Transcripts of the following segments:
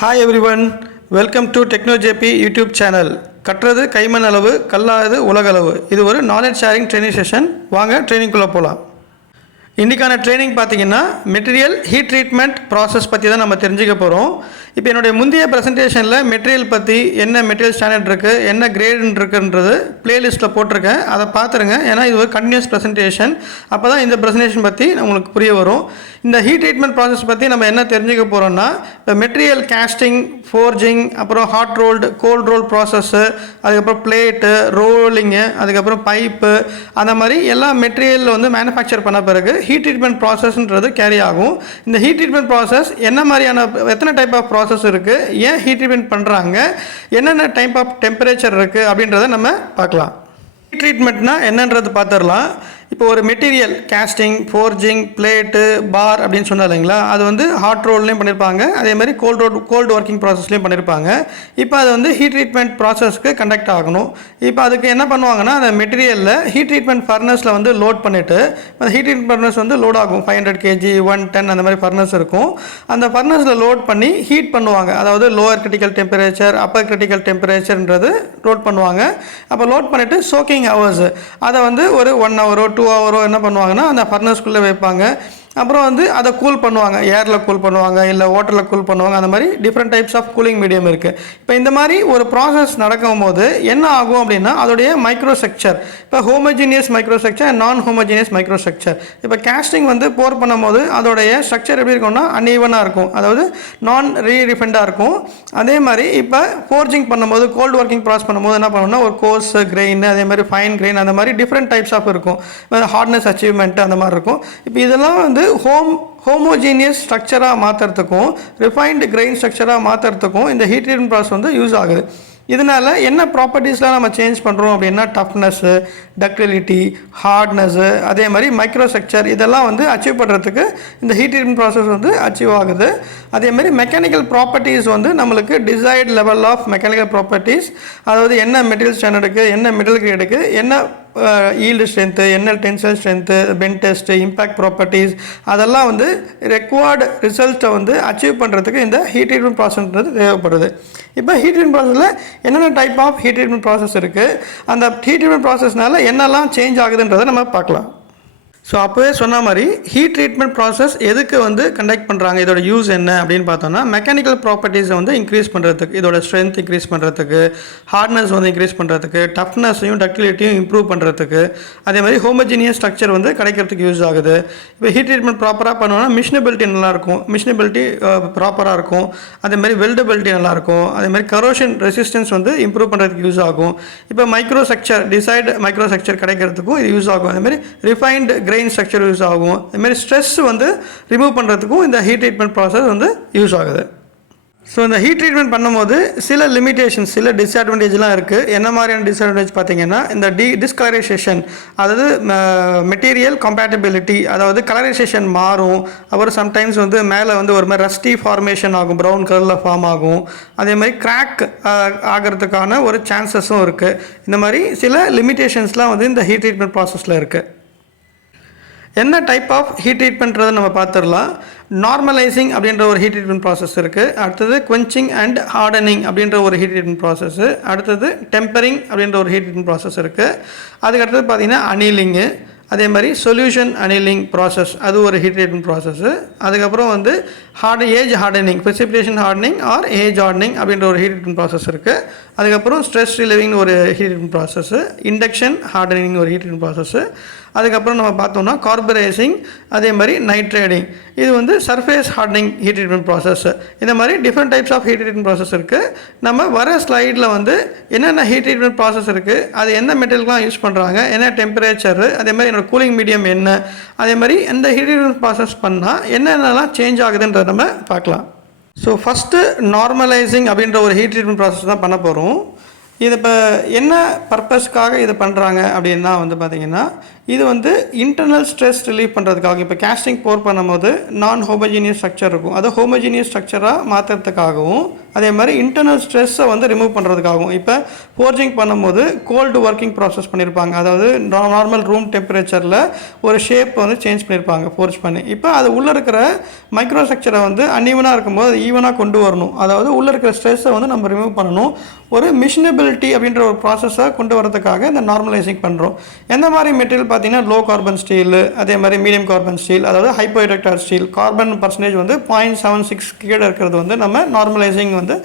Hi everyone, welcome to TechnoJP YouTube channel. கற்றது கைமண் அளவு கல்லாதது உலகளவு. இது ஒரு நாலேஜ் ஷேரிங் ட்ரைனிங் செஷன். வாங்க ட்ரைனிங்குள்ளே போகலாம். இன்றைக்கான ட்ரைனிங் பார்த்தீங்கன்னா மெட்டீரியல் ஹீட் ட்ரீட்மெண்ட் ப்ராசஸ் பற்றி தான் நம்ம தெரிஞ்சுக்க போகிறோம். இப்போ என்னுடைய முந்தைய ப்ரெசன்டேஷனில் மெட்டீரியல் பற்றி என்ன மெட்டீரியல் ஸ்டாண்டர்ட் இருக்குது, என்ன கிரேடுன்னு இருக்குன்றது பிளேலிஸ்ட்டில் போட்டிருக்கேன். அதை பார்த்துருங்க. ஏன்னா இது ஒரு கண்டினியூஸ் ப்ரெசன்டேஷன். அப்போ தான் இந்த ப்ரெசன்டேஷன் பற்றி உங்களுக்கு புரிய வரும். இந்த ஹீட் ட்ரீட்மெண்ட் ப்ராசஸ் பற்றி நம்ம என்ன தெரிஞ்சுக்க போகிறோம்னா, இப்போ மெட்டீரியல் கேஸ்டிங், ஃபோர்ஜிங், அப்புறம் hot rolled, cold roll process, அதுக்கப்புறம் பிளேட்டு, ரோலிங்கு, அதுக்கப்புறம் பைப்பு, அந்த மாதிரி எல்லா மெட்டீரியலில் வந்து மேனுஃபேக்சர் பண்ண பிறகு ஹீட் ட்ரீட்மெண்ட் ப்ராசஸ்ன்றது கேரி ஆகும். இந்த ஹீட் ட்ரீட்மெண்ட் ப்ராசஸ் என்ன மாதிரியான எத்தனை டைப் ஆஃப் ப்ராசஸ் இருக்குது, ஏன் ஹீட் ட்ரீட்மெண்ட் பண்ணுறாங்க, என்னென்ன டைப் ஆஃப் டெம்பரேச்சர் இருக்குது அப்படின்றத நம்ம பார்க்கலாம். ஹீட் ட்ரீட்மெண்ட்னா என்னன்றது பார்த்துடலாம். இப்போ ஒரு மெட்டீரியல் கேஸ்டிங், ஃபோர்ஜிங், பிளேட்டு, பார் அப்படின்னு சொன்னா இல்லைங்களா, அது வந்து ஹாட் ரோல்லையும் பண்ணியிருப்பாங்க, அதே மாதிரி கோல்டு ஒர்க்கிங் ப்ராசஸ்லையும் பண்ணியிருப்பாங்க. இப்போ அது வந்து ஹீட் ட்ரீட்மெண்ட் ப்ராசஸ்க்கு கண்டக்ட் ஆகணும். இப்போ அதுக்கு என்ன பண்ணுவாங்கன்னா, அந்த மெட்டீரியலில் ஹீட் ட்ரீட்மெண்ட் ஃபர்னஸில் வந்து லோட் பண்ணிவிட்டு, அந்த ஹீட் ட்ரீட்மெண்ட் ஃபர்னஸ் வந்து லோட் ஆகும். 500 kg, 110 அந்த மாதிரி ஃபர்னஸ் இருக்கும். அந்த ஃபர்னஸில் லோட் பண்ணி ஹீட் பண்ணுவாங்க. அதாவது lower critical temperature, upper critical டெம்பரேச்சர்ன்றது லோட் பண்ணுவாங்க. அப்போ லோட் பண்ணிவிட்டு சோக்கிங் ஹவர்ஸ் அதை வந்து ஒரு 1 hour 2 hour என்ன பண்ணுவாங்கன்னா அந்த ஃபர்னஸ்குள்ளே வைப்பாங்க. அப்புறம் வந்து அதை கூல் பண்ணுவாங்க. ஏரில் கூல் பண்ணுவாங்க, இல்லை வாட்டரில் கூல் பண்ணுவாங்க. அந்த மாதிரி different types of cooling medium இருக்குது. இப்போ இந்த மாதிரி ஒரு ப்ராசஸ் நடக்கும் போது என்ன ஆகும் அப்படின்னா, அதோடைய மைக்ரோஸ்ட்ரக்சர், இப்போ ஹோமோஜீனியஸ் மைக்ரோஸ்ட்ரக்சர், நான் ஹோமோஜீனியஸ் மைக்ரோஸ்ட்ரக்சர். இப்போ கேஸ்டிங் வந்து போர் பண்ணும்போது அதோடைய ஸ்ட்ரக்சர் எப்படி இருக்கும்னா அன்ஈவனாக இருக்கும், அதாவது நான் ரீரிஃபண்டாக இருக்கும். அதே மாதிரி இப்போ ஃபோர்ஜிங் பண்ணும்போது, கோல்டு ஒர்க்கிங் ப்ராசஸ் பண்ணும்போது என்ன பண்ணணும்னா ஒரு கோர்ஸ் கிரெயின், அதே மாதிரி ஃபைன் கிரெயின், அந்த மாதிரி டிஃப்ரெண்ட் டைப்ஸ் ஆஃப் இருக்கும். ஹார்ட்னஸ் அச்சீவ்மெண்ட் அந்த மாதிரி இருக்கும். இப்போ இதெல்லாம் வந்து ஹோமோஜீனியஸ் ஸ்ட்ரக்சராக மாற்றுறதுக்கும் ரிஃபைன்டு கிரெயின் ஸ்ட்ரக்சராக மாற்றுறதுக்கும் இந்த ஹீட் ட்ரீட்மெண்ட் ப்ராசஸ் வந்து யூஸ் ஆகுது. இதனால் என்ன ப்ராப்பர்ட்டிஸ்லாம் நம்ம சேஞ்ச் பண்ணுறோம் அப்படின்னா, டஃப்னஸ்ஸு, டக்டிலிட்டி, ஹார்ட்னஸ்ஸு, அதே மாதிரி மைக்ரோஸ்ட்ரக்சர், இதெல்லாம் வந்து அச்சீவ் பண்ணுறதுக்கு இந்த ஹீட் ட்ரீட்மெண்ட் ப்ராசஸ் வந்து அச்சீவ் ஆகுது. அதேமாதிரி மெக்கானிக்கல் ப்ராப்பர்ட்டிஸ் வந்து நம்மளுக்கு desired level of mechanical properties, அதாவது என்ன மெட்டீரியல் ஸ்டாண்டர்டுக்கு, என்ன மெட்டீரியல் கிரேடுக்கு, என்ன ஈல்டு ஸ்ட்ரென்த்து, என்ன tensile strength, bend test, impact properties, அதெல்லாம் வந்து ரெக்வயர்டு ரிசல்ட்டை வந்து அச்சீவ் பண்ணுறதுக்கு இந்த ஹீட் ட்ரீட்மெண்ட் ப்ராசஸ்ன்றது தேவைப்படுது. இப்போ ஹீட் ட்ரீட்மெண்ட் ப்ராசஸில் என்னென்ன type of heat treatment process இருக்குது, அந்த ஹீட் ட்ரீட்மெண்ட் ப்ராசஸ்னால என்னெல்லாம் சேஞ்ச் ஆகுதுன்றதை நம்ம பார்க்கலாம். ஸோ அப்போவே சொன்ன மாதிரி ஹீட் ட்ரீட்மெண்ட் ப்ராசஸ் எதுக்கு வந்து கண்டக்ட் பண்ணுறாங்க, இதோட யூஸ் என்ன அப்படின்னு பார்த்தோம்னா, மெக்கானிக்கல் ப்ராப்பர்ட்டிஸை வந்து இன்க்ரீஸ் பண்ணுறதுக்கு, இதோட ஸ்ட்ரென்த் இன்க்ரீஸ் பண்ணுறதுக்கு, ஹார்ட்னஸ் வந்து இன்க்ரீஸ் பண்ணுறதுக்கு, டஃப்னஸையும் டக்டிலிட்டியும் இம்ப்ரூவ் பண்ணுறதுக்கு, அதே மாதிரி ஹோமோஜீனியஸ் ஸ்ட்ரக்சர் வந்து கிடைக்கிறதுக்கு யூஸ் ஆகுது. இப்போ ஹீட் ட்ரீட்மெண்ட் ப்ராப்பராக பண்ணோம்னா மிஷினபிலிட்டி நல்லாயிருக்கும், மிஷினபிலிட்டி ப்ராப்பராக இருக்கும், அதே மாதிரி வெல்டபிலிட்டி நல்லாயிருக்கும், அதே மாதிரி கரோஷன் ரெசிஸ்டன்ஸ் வந்து இம்ப்ரூவ் பண்ணுறதுக்கு யூஸ் ஆகும். இப்போ மைக்ரோஸ்ட்ரக்சர், டிசைடு மைக்ரோஸ்ட்ரக்சர் கிடைக்கிறதுக்கும் இது யூஸ் ஆகும். அதே மாதிரி ரிஃபைன்டு கிரெயின் ஸ்ட்ரக்சர் யூஸ் ஆகும். அது மாதிரி ஸ்ட்ரெஸ் வந்து ரிமூவ் பண்ணுறதுக்கும் இந்த ஹீட் ட்ரீட்மெண்ட் ப்ராசஸ் வந்து யூஸ் ஆகுது. ஸோ இந்த ஹீட் ட்ரீட்மெண்ட் பண்ணும்போது சில லிமிடேஷன்ஸ், சில டிஸ்அட்வான்டேஜ்லாம் இருக்குது. என்ன மாதிரியான டிஸ்அட்வான்டேஜ் பார்த்தீங்கன்னா, இந்த டிஸ்கலரைசேஷன், அதாவது மெட்டீரியல் கம்பேட்டபிலிட்டி, அதாவது கலரைசேஷன் மாறும். அப்புறம் சம்டைம்ஸ் வந்து மேலே வந்து ஒரு மாதிரி ரஸ்டி ஃபார்மேஷன் ஆகும், ப்ரௌன் கலரில் ஃபார்ம் ஆகும். அதே மாதிரி கிராக் ஆகிறதுக்கான ஒரு சான்சஸும் இருக்குது. இந்த மாதிரி சில லிமிடேஷன்ஸ்லாம் வந்து இந்த ஹீட் ட்ரீட்மெண்ட் ப்ராசஸில் இருக்குது. என்ன டைப் ஆஃப் ஹீட் ட்ரீட்மெண்ட்றதை நம்ம பார்த்துடலாம். நார்மலைசிங் அப்படின்ற ஒரு ஹீட் ட்ரீட்மெண்ட் ப்ராசஸ் இருக்குது. அடுத்தது குவென்ச்சிங் அண்ட் ஹார்டனிங் அப்படின்ற ஒரு ஹீட் ட்ரீட்மெண்ட் ப்ராசஸ்ஸு. அடுத்தது டெம்பரிங் அப்படின்ற ஒரு ஹீட் ட்ரீட்மெண்ட் ப்ராசஸ் இருக்குது. அதுக்கு அடுத்தது பார்த்திங்கன்னா அனீலிங்கு, அதே மாதிரி சொல்யூஷன் அனீலிங் ப்ராசஸ், அது ஒரு ஹீட் ட்ரீட்மெண்ட் ப்ராசஸ்ஸு. அதுக்கப்புறம் வந்து age hardening, precipitation hardening or age hardening அப்படின்ற ஒரு ஹீட் ட்ரீட்மெண்ட் ப்ராசஸ் இருக்குது. அதுக்கப்புறம் ஸ்ட்ரெஸ் ரிலீவிங் ஒரு heat treatment process, induction hardening ஒரு ஹீட் ட்ரீட்மெண்ட் ப்ராசஸ்ஸு. அதுக்கப்புறம் நம்ம பார்த்தோம்னா கார்பரைசிங், அதே மாதிரி நைட்ரேடிங், இது வந்து surface hardening heat treatment process. இந்த மாதிரி different types of heat treatment process இருக்குது. நம்ம வர ஸ்லைடில் வந்து என்னென்ன ஹீட் ட்ரீட்மெண்ட் ப்ராசஸ் இருக்குது, அது எந்த மெட்டீரியல்கெலாம் யூஸ் பண்ணுறாங்க, என்ன டெம்பரேச்சரு, அதே மாதிரி என்னோடய கூலிங் மீடியம் என்ன, அதே மாதிரி எந்த ஹீட் ட்ரீட்மெண்ட் ப்ராசஸ் பண்ணால் என்னென்னலாம் சேஞ்ச் ஆகுதுன்றதை நம்ம பார்க்கலாம். ஸோ ஃபஸ்ட்டு நார்மலைசிங் அப்படின்ற ஒரு ஹீட் ட்ரீட்மெண்ட் ப்ராசஸ் தான் பண்ண போகிறோம். இது இப்போ என்ன பர்பஸ்க்காக இது பண்ணுறாங்க அப்படின்னா வந்து பார்த்திங்கன்னா, இது வந்து இன்டர்னல் ஸ்ட்ரெஸ் ரிலீவ் பண்ணுறதுக்காக. இப்போ கேஸ்டிங் போர் பண்ணும்போது நான் ஹோமோஜீனியஸ் ஸ்ட்ரக்சர் இருக்கும், அதை ஹோமோஜீனியஸ் ஸ்ட்ரக்சராக மாற்றுறதுக்காகவும், அதே மாதிரி இன்டர்னல் ஸ்ட்ரெஸ்ஸை வந்து ரிமூவ் பண்ணுறதுக்காகவும். இப்போ ஃபோர்ஜிங் பண்ணும்போது கோல்டு ஒர்க்கிங் ப்ராசஸ் பண்ணியிருப்பாங்க, அதாவது நார்மல் ரூம் டெம்பரேச்சரில் ஒரு ஷேப் வந்து சேஞ்ச் பண்ணியிருப்பாங்க ஃபோர்ஜ் பண்ணி. இப்போ அது உள்ளே இருக்கிற மைக்ரோ ஸ்ட்ரக்சரை வந்து அன்ஈவனாக இருக்கும்போது அது ஈவனாக கொண்டு வரணும், அதாவது உள்ளே இருக்கிற ஸ்ட்ரெஸ்ஸை வந்து நம்ம ரிமூவ் பண்ணணும். ஒரு மிஷினபிலிட்டி அப்படின்ற ஒரு ப்ராசஸை கொண்டு வரதுக்காக இந்த நார்மலைசிங் பண்ணுறோம். எந்த மாதிரி மெட்டீரியல் பார்த்தீங்கன்னா லோ கார்பன் ஸ்டீல், அதே மாதிரி மீடியம் கார்பன் ஸ்டீல், அதாவது ஹைப்போஎலக்ட்ராய்டு ஸ்டீல், கார்பன் பர்சன்டேஜ் வந்து 0.76 கீழே இருக்கிறது வந்து நம்ம நார்மலைசிங் வந்து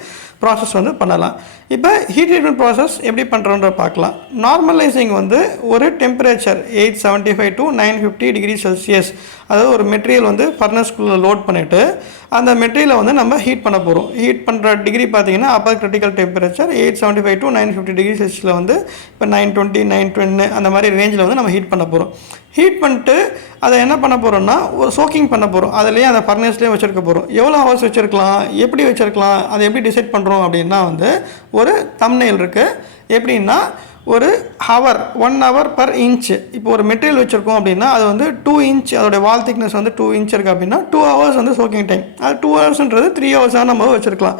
ப்ராசஸ் வந்து பண்ணலாம். இப்போ ஹீட் ட்ரீட்மெண்ட் ப்ராசஸ் எப்படி பண்ணுறோன்ற பார்க்கலாம். நார்மலைசிங் வந்து ஒரு டெம்பரேச்சர் 875 to 950 டிகிரி செல்சியஸ், அதாவது ஒரு மெட்டீரியல் வந்து ஃபர்னஸ்குள்ளே லோட் பண்ணிவிட்டு அந்த மெட்டீரியலை வந்து நம்ம ஹீட் பண்ண போகிறோம். ஹீட் பண்ணுற டிகிரி பார்த்தீங்கன்னா upper critical temperature 875 to 950 degree செல்சியஸில் வந்து இப்போ 920 910 அந்த மாதிரி ரேஞ்சில் வந்து நம்ம ஹீட் பண்ண போகிறோம். ஹீட் பண்ணிட்டு அதை என்ன பண்ண போகிறோம்னா ஒரு சோக்கிங் பண்ண போகிறோம். அதுலேயே அந்த ஃபர்னஸ்லேயே வச்சுருக்க போகிறோம். எவ்வளோ ஹவர்ஸ் வச்சுருக்கலாம், எப்படி வச்சுருக்கலாம், அதை எப்படி டிசைட் பண்ணுறோம் அப்படின்னா வந்து ஒரு தம்ப்நெயில் இருக்குது. எப்படின்னா ஒரு ஹவர் 1 hour per inch. இப்போ ஒரு மெட்டீரியல் வச்சுருக்கோம் அப்படின்னா அது வந்து 2 inch, அதோடைய வால் திக்னஸ் வந்து 2 inch இருக்குது அப்படின்னா 2 hours வந்து சோக்கிங் டைம். அது 2 ஹவர்ஸ்ன்றது 3 hours நம்ம வச்சுருக்கலாம்,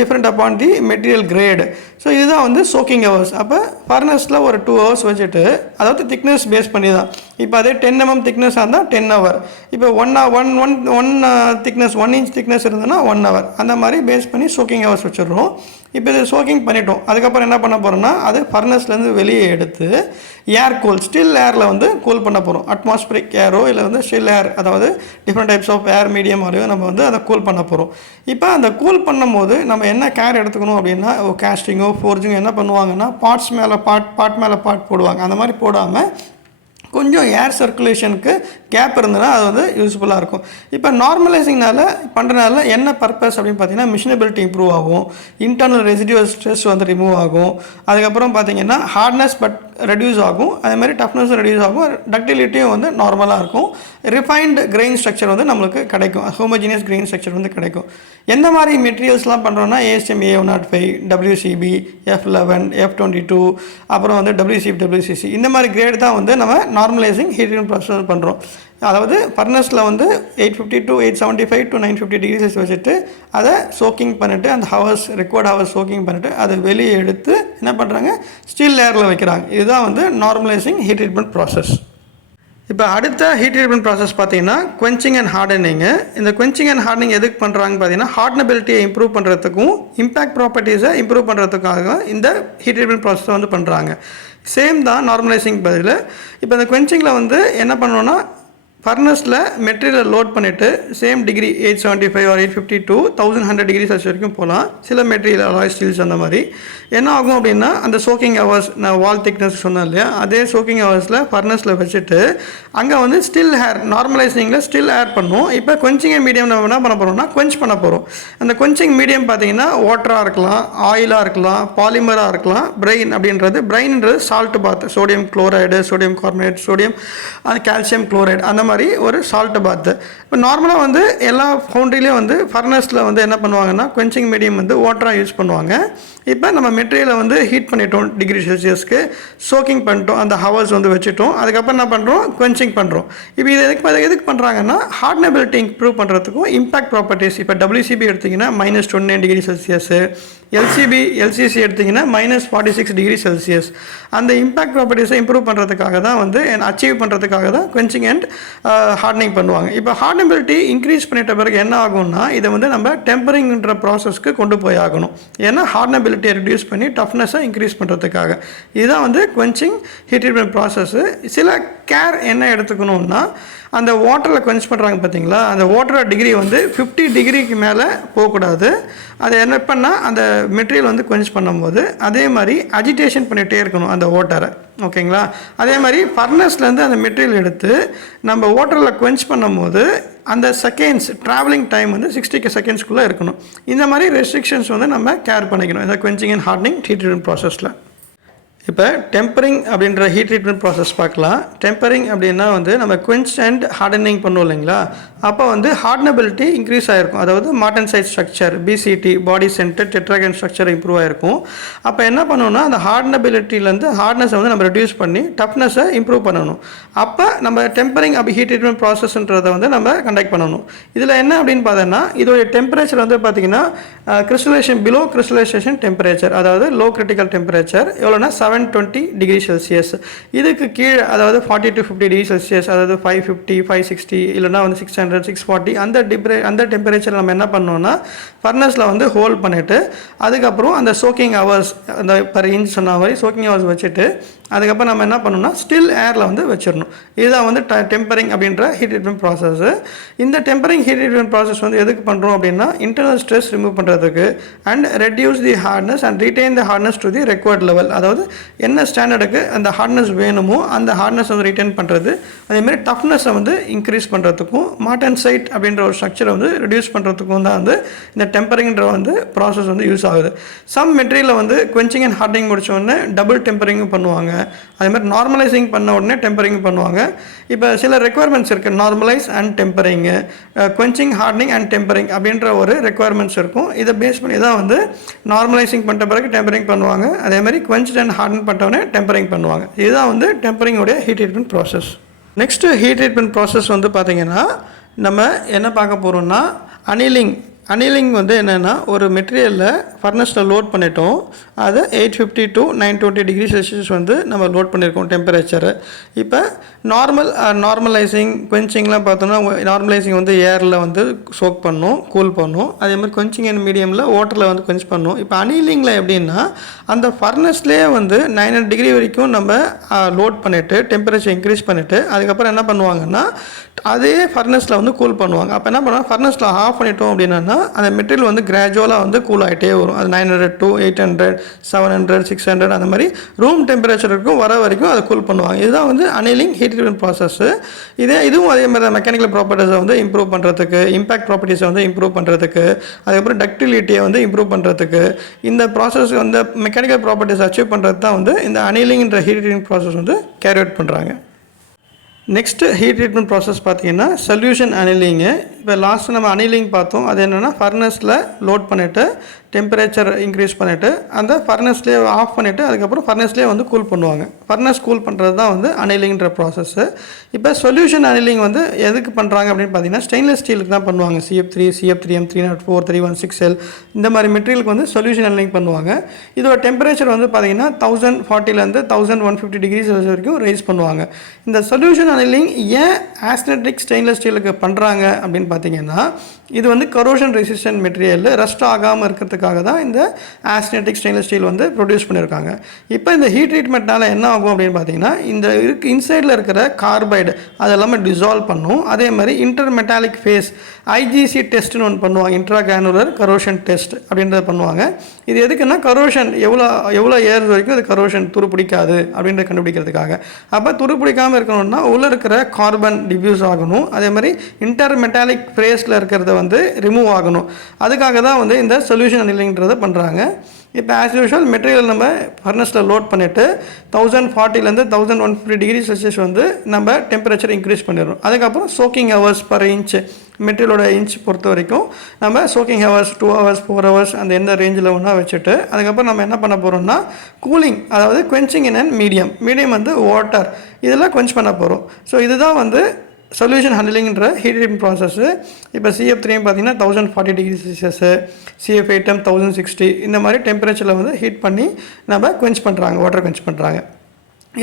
different upon the material grade. So இதுதான் வந்து சோக்கிங் ஹவர்ஸ். அப்போ ஃபர்னஸில் ஒரு 2 hours வச்சுட்டு, அதாவது திக்னஸ் பேஸ் பண்ணி தான். இப்போ அதே 10 mm திக்னஸாக இருந்தால் 10 hour. இப்போ 1 திக்னஸ் 1 inch திக்னஸ் இருந்ததுன்னா 1 hour. அந்த மாதிரி பேஸ் பண்ணி சோக்கிங் ஹவர்ஸ் வச்சுடுறோம். இப்போ இது சோக்கிங் பண்ணிட்டோம். அதுக்கப்புறம் என்ன பண்ண போகிறோம்னா அது ஃபர்னஸ்லேருந்து வெளியே எடுத்து ஏர் கூல், ஸ்டில் ஏரில் வந்து கூல் பண்ண போகிறோம். அட்மாஸ்பியரிக் ஏரோ இல்லை வந்து ஸ்டில் ஏர், அதாவது different types of air medium வரையும் நம்ம வந்து அதை கூல் பண்ண போகிறோம். இப்போ அந்த கூல் பண்ணும்போது நம்ம என்ன கேர் எடுத்துக்கணும் அப்படின்னா, கேஸ்டிங்கோ ஃபோர்ஜிங்கோ என்ன பண்ணுவாங்கன்னா பார்ட்ஸ் மேலே பார்ட் மேலே பார்ட் போடுவாங்க. அந்த மாதிரி போடாமல் கொஞ்சம் ஏர் சர்க்குலேஷனுக்கு கேப் இருந்ததுன்னா அது வந்து யூஸ்ஃபுல்லாக இருக்கும். இப்போ நார்மலைசிங்னால பண்ணுறதுனால என்ன பர்பஸ் அப்படின்னு பார்த்தீங்கன்னா மிஷினபிலிட்டி இம்ப்ரூவ் ஆகும், இன்டர்னல் ரெசிடியூவல் ஸ்ட்ரெஸ் வந்து ரிமூவ் ஆகும், அதுக்கப்புறம் பார்த்தீங்கன்னா ஹார்ட்னஸ் பட் ரெடியூஸ் ஆகும், அதேமாதிரி டஃப்னஸ் ரெடியூஸ் ஆகும், டக்டிலிட்டியும் வந்து நார்மலாக இருக்கும், ரிஃபைன்டு கிரெயின் ஸ்ட்ரக்சர் வந்து நம்மளுக்கு கிடைக்கும், ஹோமோஜினியஸ் கிரெயின் ஸ்ட்ரக்சர் வந்து கிடைக்கும். எந்த மாதிரி மெட்டீரியல்ஸ்லாம் பண்ணுறோன்னா ASTM A105, WCB, F11, F22, அப்புறம் வந்து WCB, WCC, இந்த மாதிரி கிரேட் தான் வந்து நம்ம நார்மலைசிங் ஹீட்டிங் ப்ராசஸ் பண்ணுறோம். அதாவது ஃபர்னஸில் வந்து 850 to 875 to 950 டிகிரி செல்சியஸ் வச்சுட்டு அதை சோக்கிங் பண்ணிவிட்டு அந்த ஹவர்ஸ் ரெக்வயர்ட் ஹவர்ஸ் சோக்கிங் பண்ணிவிட்டு அதை வெளியே எடுத்து என்ன பண்ணுறாங்க, ஸ்டீல் லேயரில் வைக்கிறாங்க. இதுதான் வந்து நார்மலைசிங் ஹீட் ட்ரீட்மெண்ட் ப்ராசஸ். இப்போ அடுத்த ஹீட் ட்ரீட்மெண்ட் ப்ராசஸ் பார்த்தீங்கன்னா குவென்ச்சிங் அண்ட் ஹார்டனிங்கு. இந்த குவென்ச்சிங் அண்ட் ஹார்டனிங் எதுக்கு பண்ணுறாங்க பார்த்தீங்கன்னா ஹார்டனபிலிட்டியை இம்ப்ரூவ் பண்ணுறதுக்கும் இம்பாக்ட் ப்ராப்பர்ட்டிஸை இம்ப்ரூவ் பண்ணுறதுக்காக இந்த ஹீட் ட்ரீட்மெண்ட் ப்ராசஸை வந்து பண்ணுறாங்க. சேம் தான் நார்மலைசிங் பதில். இப்போ இந்த குவென்ச்சிங்கில் வந்து என்ன பண்ணோன்னா ஃபர்னஸில் மெட்டீரியல் லோட் பண்ணிவிட்டு same degree 875 or 850 to 1100 degree Celsius வரைக்கும் போகலாம். சில மெட்டீரியல் அலாய் ஸ்டீல்ஸ் அந்த மாதிரி என்ன ஆகும் அப்படின்னா அந்த சோக்கிங் ஹவர்ஸ் நான் வால் திக்னஸ் சொன்னேன் இல்லையா, அதே சோக்கிங் ஹவர்ஸில் ஃபர்னஸில் வச்சுட்டு அங்கே வந்து ஸ்டில் ஏர் நார்மலைசிங்கில் ஸ்டில் ஏர் பண்ணும். இப்போ குவென்ச்சிங் மீடியம் நம்ம என்ன பண்ண போகிறோம்னா குவென்ச் பண்ண போகிறோம். அந்த குவென்ச்சிங் மீடியம் பார்த்தீங்கன்னா வாட்டராக இருக்கலாம், ஆயிலாக இருக்கலாம், பாலிமராக இருக்கலாம். பிரைன்ன்றது salt bath, sodium chloride, sodium carbonate, sodium calcium chloride, அந்த மாதிரி ஒரு சால்ட் பாத்து. இப்போ நார்மலாக வந்து எல்லா ஃபவுண்டரிலையும் வந்து ஃபர்னஸில் வந்து என்ன பண்ணுவாங்கன்னா குவென்ச்சிங் மீடியம் வந்து வாட்டராக யூஸ் பண்ணுவாங்க. இப்போ நம்ம மெட்டீரியலை வந்து ஹீட் பண்ணிட்டோம் டிகிரி செல்சியஸ்க்கு, சோக்கிங் பண்ணிட்டோம், அந்த ஹவர்ஸ் வந்து வச்சுட்டோம். அதுக்கப்புறம் என்ன பண்ணுறோம், குவென்ச்சிங் பண்ணுறோம். இப்போ இது எதுக்கு பண்ணுறாங்கன்னா ஹார்டனபிலிட்டி இம்ப்ரூவ் பண்ணுறதுக்கும் இம்பாக்ட் ப்ராப்பர்ட்டிஸ். இப்போ WCB எடுத்திங்கன்னா -29 டிகிரி செல்சியஸ், LCC எடுத்திங்கன்னா -46 டிகிரி செல்சியஸ். அந்த இம்பாக்ட் ப்ராப்பர்ட்டிஸை இம்ப்ரூவ் பண்ணுறதுக்காக தான் வந்து அச்சீவ் பண்ணுறதுக்காக தான் குவென்ச்சிங் அண்ட் ஹார்டனிங் பண்ணுவாங்க. இப்போ ஹார்டனபிலிட்டி இன்க்ரீஸ் பண்ணிட்ட பிறகு என்ன ஆகும்னா இதை வந்து நம்ம டெம்பரிங்ன்ற ப்ராசஸ்க்கு கொண்டு போய் ஆகணும். ஏன்னா ஹார்டனபிலிட்டியை ரெடியூஸ் பண்ணி டஃப்னஸை இன்க்ரீஸ் பண்ணுறதுக்காக. இதுதான் வந்து குவென்ச்சிங் ஹீட் ட்ரீட்மெண்ட் ப்ராசஸ்ஸு. சில கேர் என்ன எடுத்துக்கணும்னா அந்த வாட்டரில் குவென்ச் பண்ணுறாங்க பார்த்தீங்களா, அந்த வாட்டரோட டிகிரி வந்து 50 டிகிரிக்கு மேலே போகக்கூடாது. அதை என்ன பண்ணால் அந்த மெட்டீரியல் வந்து குவென்ச் பண்ணும்போது அதே மாதிரி அஜிடேஷன் பண்ணிகிட்டே இருக்கணும் அந்த வாட்டரை, ஓகேங்களா. அதே மாதிரி ஃபர்னஸ்லேருந்து அந்த மெட்டீரியல் எடுத்து நம்ம வாட்டரில் குவென்ச் பண்ணும்போது அந்த செகண்ட்ஸ் ட்ராவலிங் டைம் வந்து 60 செகண்ட்ஸ்க்குள்ளே இருக்கணும். இந்த மாதிரி ரெஸ்ட்ரிக்ஷன்ஸ் வந்து நம்ம கேர் பண்ணிக்கணும் இந்த குவென்ச்சிங் அண்ட் ஹார்டனிங் ஹீட் ட்ரீட்மெண்ட் ப்ராசஸில். இப்போ டெம்பரிங் அப்படின்ற ஹீட் ட்ரீட்மெண்ட் ப்ராசஸ் பார்க்கலாம். டெம்பரிங் அப்படின்னா வந்து நம்ம குவென்ச் அண்ட் ஹார்டனிங் பண்ணுவோம் இல்லைங்களா, அப்போ வந்து ஹார்டனபிலிட்டி இன்க்ரீஸ் ஆகிருக்கும். அதாவது martensite structure BCT body center tetragon structure improve ஆகிருக்கும். அப்போ என்ன பண்ணணும்னா அந்த ஹார்டனபிலிட்டிலேருந்து ஹார்ட்னஸை வந்து நம்ம ரெடியூஸ் பண்ணி டஃப்னஸை இம்ப்ரூவ் பண்ணணும். அப்போ நம்ம டெம்பரிங் அப்படி ஹீட் ட்ரீட்மெண்ட் ப்ராசஸ்ன்றதை வந்து நம்ம கண்டக்ட் பண்ணணும். இதில் என்ன அப்படின்னு பார்த்தோன்னா இதோடைய டெம்பரேச்சர் வந்து பார்த்திங்கன்னா கிறிஸ்டலைசேஷன் பிலோ கிறிஸ்டலைசேஷன் டெம்பரேச்சர், அதாவது லோ கிரிட்டிக்கல் டெம்பரேச்சர் எவ்வளோனா 720 டிகிரி செல்சியஸ். இதுக்கு கீழே அதாவது 40 to 50 டிகிரி செல்சியஸ், அதாவது 550 560 இல்லைனா வந்து 600 640 அந்த டெம்பரேச்சர் நம்ம என்ன பண்ணோம்னா ஃபர்னஸில் வந்து ஹோல்ட் பண்ணிவிட்டு அதுக்கப்புறம் அந்த சோக்கிங் ஹவர்ஸ் அந்த பர் இன்ச் சொன்ன மாதிரி சோக்கிங் ஹவர்ஸ் வச்சுட்டு அதுக்கப்புறம் நம்ம என்ன பண்ணணும்னா ஸ்டில் ஏரில் வந்து வச்சிடணும். இதுதான் வந்து டெம்பரிங் அப்படின்ற ஹீட் ட்ரீட்மெண்ட் ப்ராசஸ். இந்த டெம்பரிங் ஹீட் ட்ரீட்மெண்ட் ப்ராசஸ் வந்து எதுக்கு பண்ணுறோம் அப்படின்னா இன்டர்னல் ஸ்ட்ரெஸ் ரிமூவ் பண்ணுறதுக்கு and reduce the hardness and retain the hardness to the required level. அதாவது என்ன ஸ்டாண்டர்டுக்கு அந்த ஹார்ட்னஸ் வேணுமோ அந்த ஹார்ட்னஸ் வந்து ரிட்டைன் பண்ணுறது, அதேமாதிரி டஃப்னஸை வந்து இன்க்ரீஸ் பண்ணுறதுக்கும் மார்டன்சைட் அப்படின்ற ஒரு ஸ்ட்ரக்சரை வந்து ரெடியூஸ் பண்ணுறதுக்கும் தான் வந்து இந்த டெம்பரிங்ன்ற வந்து ப்ராசஸ் வந்து யூஸ் ஆகுது. சம் மெட்டீரியலில் வந்து குவென்ச்சிங் அண்ட் ஹார்டனிங் முடிச்ச உடனே டபுள் டெம்பரிங்கும் பண்ணுவாங்க, அதேமாதிரி நார்மலைசிங் பண்ண உடனே டெம்பரிங் பண்ணுவாங்க. இப்போ சில ரெக்குவயர்மெண்ட்ஸ் இருக்குது, normalize and tempering, quenching hardening and tempering அப்படின்ற ஒரு ரெக்குவயர்மெண்ட்ஸ் இருக்கும். இதை பேஸ் பண்ணி தான் வந்து நார்மலைசிங் பண்ணுற பிறகு டெம்பரிங் பண்ணுவாங்க, அதேமாதிரி குவென்ச் அண்ட் ஹார்டன் பண்ணிட்டோடனே டெம்பரிங் பண்ணுவாங்க. இதுதான் வந்து டெம்பரிங்கோடைய heat treatment process. Next heat treatment process வந்து பார்த்திங்கன்னா நம்ம என்ன பார்க்க போகிறோம்னா அனீலிங் வந்து என்னென்னா ஒரு மெட்டீரியலில் ஃபர்னஸில் லோட் பண்ணிட்டோம், அது 850 to 920 டிகிரி செல்சியஸ் வந்து நம்ம லோட் பண்ணியிருக்கோம் டெம்பரேச்சரு. இப்போ நார்மலைசிங் குவென்ச்சிங்லாம் பார்த்தோன்னா நார்மலைசிங் வந்து ஏரில் வந்து சோக் பண்ணணும், கூல் பண்ணணும், அதேமாதிரி குவென்ச்சிங் அண்ட் மீடியமில் வாட்டரில் வந்து குவென்ச் பண்ணணும். இப்போ அனீலிங்கில் எப்படின்னா அந்த ஃபர்னஸ்லேயே வந்து 900 டிகிரி வரைக்கும் நம்ம லோட் பண்ணிவிட்டு டெம்பரேச்சர் இன்க்ரீஸ் பண்ணிவிட்டு அதுக்கப்புறம் என்ன பண்ணுவாங்கன்னா அதே ஃபர்னஸில் வந்து கூல் பண்ணுவாங்க. அப்போ என்ன பண்ணுவாங்க ஃபர்னஸில் ஆஃப் பண்ணிட்டோம் அப்படின்னா அந்த மெட்டீரியல் வந்து கிராஜுவலாக வந்து கூல் ஆகிட்டே வரும். அது 900 to 800 700 600 அந்த மாதிரி ரூம் டெம்பரேச்சருக்கும் வர வரைக்கும் அதை கூல் பண்ணுவாங்க. இதுதான் வந்து அனீலிங் ஹீட் ட்ரீட்மெண்ட் ப்ராசஸ்ஸு. இதுவும் அதே மாதிரி தான் மெக்கானிக்கல் ப்ராப்பர்ட்டிஸை வந்து இம்ப்ரூவ் பண்ணுறதுக்கு, இம்பாக்ட் ப்ராப்பர்ட்டிஸை வந்து இம்ப்ரூவ் பண்ணுறதுக்கு, அதுக்கப்புறம் டக்டிலிட்டியை வந்து இம்ப்ரூவ் பண்ணுறதுக்கு, இந்த ப்ராசஸ் வந்து மெக்கானிக்கல் ப்ராப்பர்ட்டிஸ் அச்சீவ் பண்ணுறது தான் வந்து இந்த அனீலிங்ன்ற ஹீட் ட்ரீட்மெண்ட் ப்ராசஸ் வந்து கேரி அவுட் பண்ணுறாங்க. நெக்ஸ்ட்டு ஹீட் ட்ரீட்மெண்ட் ப்ராசஸ் பார்த்திங்கன்னா சொல்யூஷன் அனீலிங்கு. இப்போ லாஸ்ட்டு நம்ம அனீலிங் பார்த்தோம், அது என்னென்னா ஃபர்னஸில் லோட் பண்ணிவிட்டு டெம்பரேச்சர் இன்க்ரீஸ் பண்ணிவிட்டு அந்த ஃபர்னஸ்லேயே ஆஃப் பண்ணிவிட்டு அதுக்கப்புறம் ஃபர்னஸ்லேயே வந்து கூல் பண்ணுவாங்க. ஃபர்னஸ் கூல் பண்ணுறது தான் வந்து அனீலிங்ன்ற ப்ராசஸ்ஸு. இப்போ சொல்யூஷன் அனீலிங் வந்து எதுக்கு பண்ணுறாங்க அப்படின்னு பார்த்தீங்கன்னா ஸ்டெயின்லெஸ் ஸ்டீலுக்கு தான் பண்ணுவாங்க. CF3 CF3M 304 316L இந்த மாதிரி மெட்டீரியலுக்கு வந்து சொல்யூஷன் அனீலிங் பண்ணுவாங்க. இதோட டெம்பரேச்சர் வந்து பார்த்திங்கன்னா 1040 1150 டிகிரி செல்சியஸ் வரைக்கும் ரைஸ் பண்ணுவாங்க. இந்த சொல்யூஷன் அனீலிங் ஏன் ஆஸ்டெனிட்டிக் ஸ்டெயின்லெஸ் ஸ்டீலுக்கு பண்ணுறாங்க அப்படின்னு பார்த்தீங்கன்னா இது வந்து கரோஷன் ரெசிஸ்டன்ட் மெட்டீரியல், ரஸ்ட் ஆகாமல் இருக்கிறதுக்காக தான் இந்த ஆஸ்டெனிட்டிக் ஸ்டெயின்லெஸ் ஸ்டீல் வந்து ப்ரொடியூஸ் பண்ணியிருக்காங்க. இப்போ இந்த ஹீட் ட்ரீட்மெண்ட்னால என்ன ஆகும் அப்படின்னு பார்த்தீங்கன்னா இந்த இன்சைடில் இருக்கிற கார்பைடு அதெல்லாமே டிசால்வ் பண்ணும். அதே மாதிரி இன்டர் மெட்டாலிக் ஃபேஸ் IGC டெஸ்ட்னு ஒன்று பண்ணுவாங்க, இன்ட்ராகிரானுலர் கரோஷன் டெஸ்ட் அப்படின்றத பண்ணுவாங்க. இது எதுக்குன்னா கரோஷன் எவ்வளோ ஏர்ஸ் வரைக்கும் அது கரோஷன் துரு பிடிக்காது அப்படின்றத கண்டுபிடிக்கிறதுக்காக. அப்போ துரு பிடிக்காமல் இருக்கணும்னா உள்ளே இருக்கிற கார்பன் டிஃப்யூஸ் ஆகணும், அதே மாதிரி இன்டர் மெட்டாலிக் ஃபேஸில் இருக்கிறத வந்து ரிமூவ் ஆகணும். அதுக்காக தான் வந்து இந்த சொல்யூஷன் அனீலிங்கிறத பண்ணுறாங்க. இப்போ ஆஸ் யூஷுவல் மெட்டீரியல் நம்ம ஃபர்னஸில் லோட் பண்ணிவிட்டு 1040 1150 டிகிரி செல்சியஸ் வந்து நம்ம டெம்பரேச்சர் இன்க்ரீஸ் பண்ணிடுறோம். அதுக்கப்புறம் சோக்கிங் ஹவர்ஸ் பர் இன்ச் மெட்டீரியலோட இன்ச் பொறுத்த வரைக்கும் நம்ம சோக்கிங் ஹவர்ஸ் 2 hours 4 hours அந்த எந்த ரேஞ்சில் ஒன்றா வச்சுட்டு அதுக்கப்புறம் நம்ம என்ன பண்ண போகிறோம்னா கூலிங், அதாவது குவென்ச்சிங் இன் அண்ட் மீடியம் வந்து வாட்டர் இதெல்லாம் குவென்ச் பண்ண போகிறோம். ஸோ இதுதான் வந்து சொல்யூஷன் ஹேண்ட்லிங்ன்ற ஹீட் ட்ரீட்மெண்ட் ப்ராசஸ்ஸு. இப்போ CF3 பார்த்தீங்கன்னா 1040 டிகிரி செல்சியஸு, CF8M 1060 இந்த மாதிரி டெம்பரேச்சரில் வந்து ஹீட் பண்ணி நம்ம குவென்ச் பண்ணுறாங்க, வாட்டர் குவென்ச் பண்ணுறாங்க.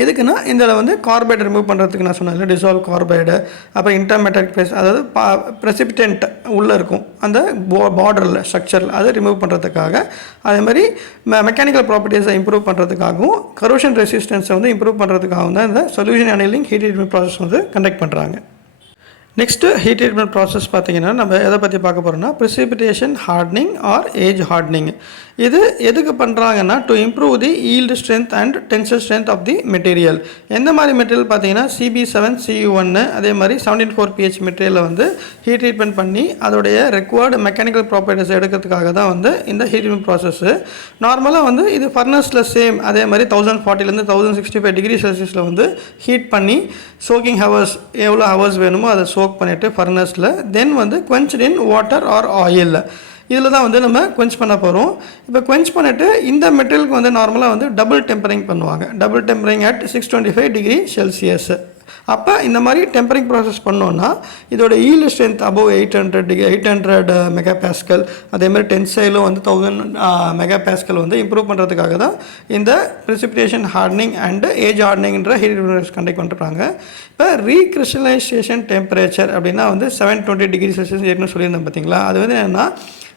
எதுக்குன்னா இதில் வந்து கார்பைடு ரிமூவ் பண்ணுறதுக்கு நான் சொன்னேன் இல்லை, டிசால்வ் கார்பைடு, அப்புறம் இன்டர்மெட்டாலிக் ஃபேஸ் அதாவது ப்ரெசிபிடென்ட் உள்ளே இருக்கும் அந்த பார்டரில் ஸ்ட்ரக்சரில் அதை ரிமூவ் பண்ணுறதுக்காக, அதே மாதிரி மெக்கானிக்கல் ப்ராப்பர்ட்டிஸை இம்ப்ரூவ் பண்ணுறதுக்காகவும் கரோஷன் ரெசிஸ்டன்ஸை வந்து இம்ப்ரூவ் பண்ணுறதுக்காகவும் தான் இந்த solution annealing heat treatment process வந்து கண்டக்ட் பண்ணுறாங்க. நெக்ஸ்ட்டு ஹீட் ட்ரீட்மெண்ட் ப்ராசஸ் பார்த்திங்கன்னா நம்ம எதை பற்றி பார்க்க போகிறோம்னா precipitation hardening or age hardening. இது எதுக்கு பண்ணுறாங்கன்னா to improve the yield strength and tensile strength of the material. எந்த மாதிரி மெட்டீரியல் பார்த்தீங்கன்னா CB7 CU1 அதே மாதிரி 17.4 pH மெட்டீரியலை வந்து ஹீட் ட்ரீட்மெண்ட் பண்ணி அதோடைய ரெக்வயர்டு மெக்கானிக்கல் ப்ராப்பர்ட்டிஸ் எடுக்கிறதுக்காக தான் வந்து இந்த ஹீட் ட்ரீட்மெண்ட் ப்ராசஸ்ஸு. நார்மலாக வந்து இது ஃபர்னஸில் சேம் அதே மாதிரி 1040 1065 டிகிரி செல்சியஸில் வந்து ஹீட் பண்ணி சோக்கிங் ஹவர்ஸ் எவ்வளோ ஹவர்ஸ் வேணுமோ அதை சோக் பண்ணிவிட்டு ஃபர்னஸில் தென் வந்து quenched in water or oil இதில் தான் வந்து நம்ம quench பண்ண போகிறோம். இப்போ quench பண்ணிவிட்டு இந்த மெட்டீரியலுக்கு வந்து நார்மலாக வந்து டபுள் டெம்பரிங் பண்ணுவாங்க. Double tempering at 625 degree Celsius. அப்போ இந்த மாதிரி டெம்பரிங் ப்ராசஸ் பண்ணோன்னா இதோட yield strength above 800 mega pascal அதே மாதிரி டென்சைலும் வந்து 1000 மெகா பாஸ்கல் வந்து இம்ப்ரூவ் பண்ணுறதுக்காக தான் இந்த ப்ரிசிபிடேஷன் ஹார்ட்னிங் அண்ட் ஏஜ் ஹார்ட்னிங்ன்ற ஹீட் ட்ரீட்மெண்ட் கண்டக்ட் பண்ணுறாங்க. இப்போ ரீக்ரிஸ்டலைசேஷன் டெம்பரேச்சர் அப்படின்னா வந்து 720 டிகிரி செல்சியஸ் ஏற்கனவே சொல்லியிருந்தேன் பார்த்தீங்களா. அது வந்து என்னென்னா